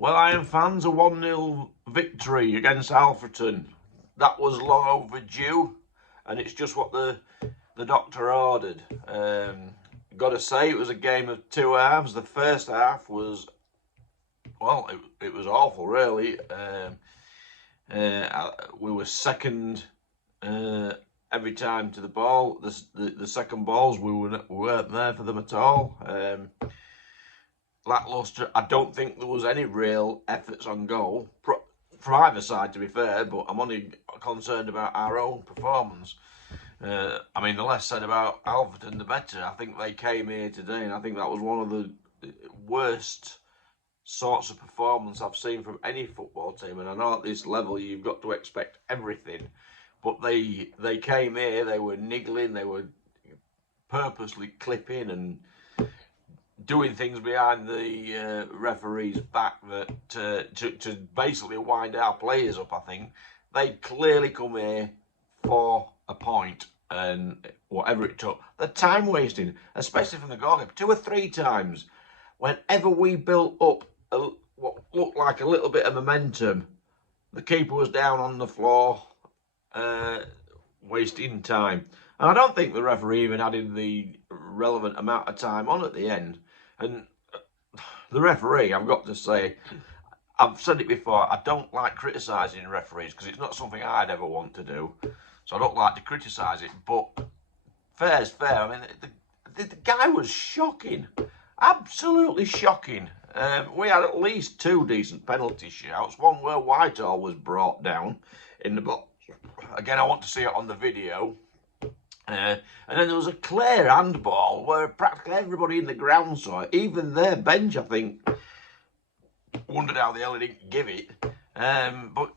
Well, Iron fans, a 1-0 victory against Alfreton. That was long overdue, and it's just what the doctor ordered. Got to say, it was a game of two halves. The first half was, well, it was awful, really. We were second every time to the ball. The second balls, we weren't there for them at all. Lacklustre. I don't think there was any real efforts on goal from either side, to be fair, but I'm only concerned about our own performance. I mean, the less said about Alfreton, the better. I think they came here today, and I think that was one of the worst sorts of performance I've seen from any football team. And I know at this level you've got to expect everything, but they came here, they were niggling, they were purposely clipping and doing things behind the referee's back that to basically wind our players up. I think they clearly come here for a point, and whatever it took. The time wasting, especially from the goalkeeper, 2 or 3 times. Whenever we built up what looked like a little bit of momentum, the keeper was down on the floor, wasting time. And I don't think the referee even added the relevant amount of time on at the end. And the referee, I've got to say, I've said it before, I don't like criticising referees because it's not something I'd ever want to do. So I don't like to criticise it. But fair's fair. I mean, the guy was shocking. Absolutely shocking. We had at least 2 decent penalty shouts. One where Whitehall was brought down in the box. Again, I want to see it on the video. And then there was a clear handball where practically everybody in the ground saw it. Even their bench, I think, wondered how the hell they didn't give it. But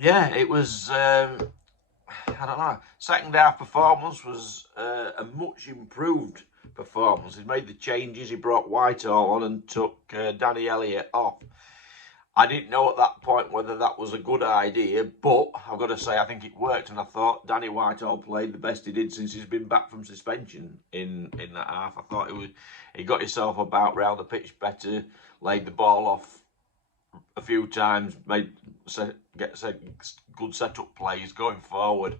yeah, it was, I don't know. Second half performance was a much improved performance. He made the changes. He brought Whitehall on and took Danny Elliott off. I didn't know at that point whether that was a good idea, but I've got to say I think it worked, and I thought Danny Whitehall played the best he did since he's been back from suspension in that half. I thought he got himself about round the pitch better, laid the ball off a few times, get good set-up plays going forward.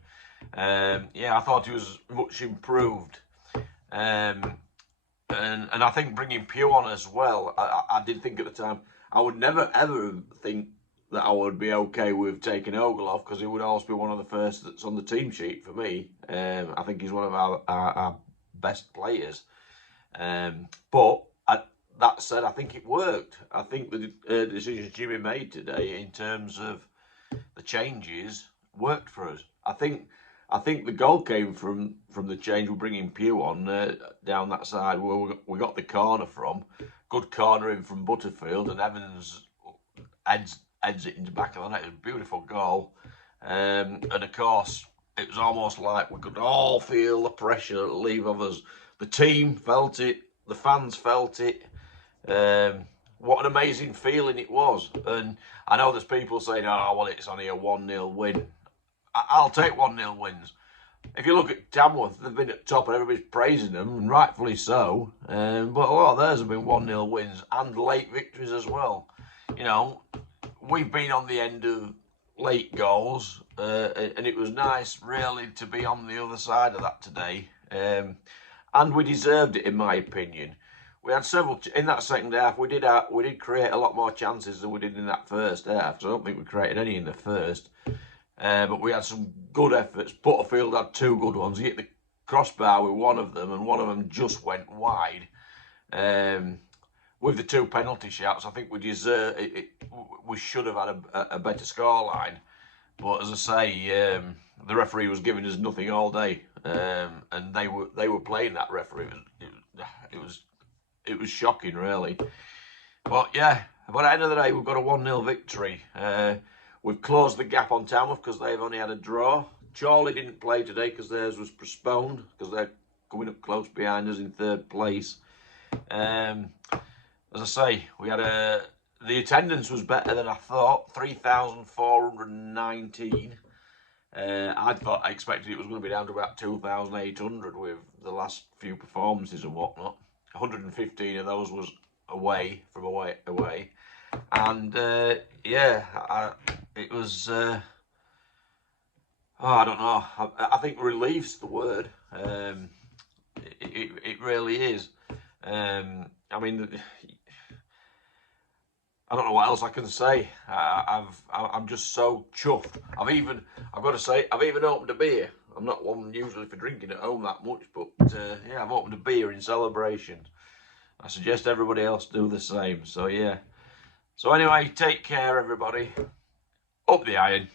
Yeah, I thought he was much improved. And I think bringing Pugh on as well, I did think at the time, I would never ever think that I would be okay with taking Ogle off because he would always be one of the first that's on the team sheet for me. I think he's one of our best players. But that said, I think it worked. I think the decisions Jimmy made today in terms of the changes worked for us. I think the goal came from the change we're bringing Pugh on down that side where we got the corner from. Good corner in from Butterfield, and Evans heads it into the back of the net. It was a beautiful goal. And of course, it was almost like we could all feel the pressure leave of us. The team felt it, the fans felt it. What an amazing feeling it was. And I know there's people saying, oh, well, it's only a 1-0 win. I'll take 1-0 wins. If you look at Tamworth, they've been at top and everybody's praising them, and rightfully so. But a lot of theirs have been 1-0 wins and late victories as well. You know, we've been on the end of late goals, and it was nice, really, to be on the other side of that today. And we deserved it, in my opinion. We had several in that second half. We did create a lot more chances than we did in that first half. So I don't think we created any in the first. But we had some good efforts. Butterfield had 2 good ones. He hit the crossbar with one of them, and one of them just went wide. With the 2 penalty shots, I think we deserve it. We should have had a better scoreline. But as I say, the referee was giving us nothing all day, and they were playing that referee. It was shocking, really. But yeah, but at the end of the day, we've got a 1-0 victory. We've closed the gap on Tamworth because they've only had a draw. Chorley didn't play today because theirs was postponed because they're coming up close behind us in 3rd place. As I say, we had the attendance was better than I thought, 3,419. I expected it was going to be down to about 2,800 with the last few performances and whatnot. 115 of those was away. And yeah, it was. I don't know. I think relief's the word. It really is. I mean, I don't know what else I can say. I'm just so chuffed. I've got to say, I've even opened a beer. I'm not one usually for drinking at home that much, but yeah, I've opened a beer in celebration. I suggest everybody else do the same. So yeah. So anyway, take care, everybody. Up the iron.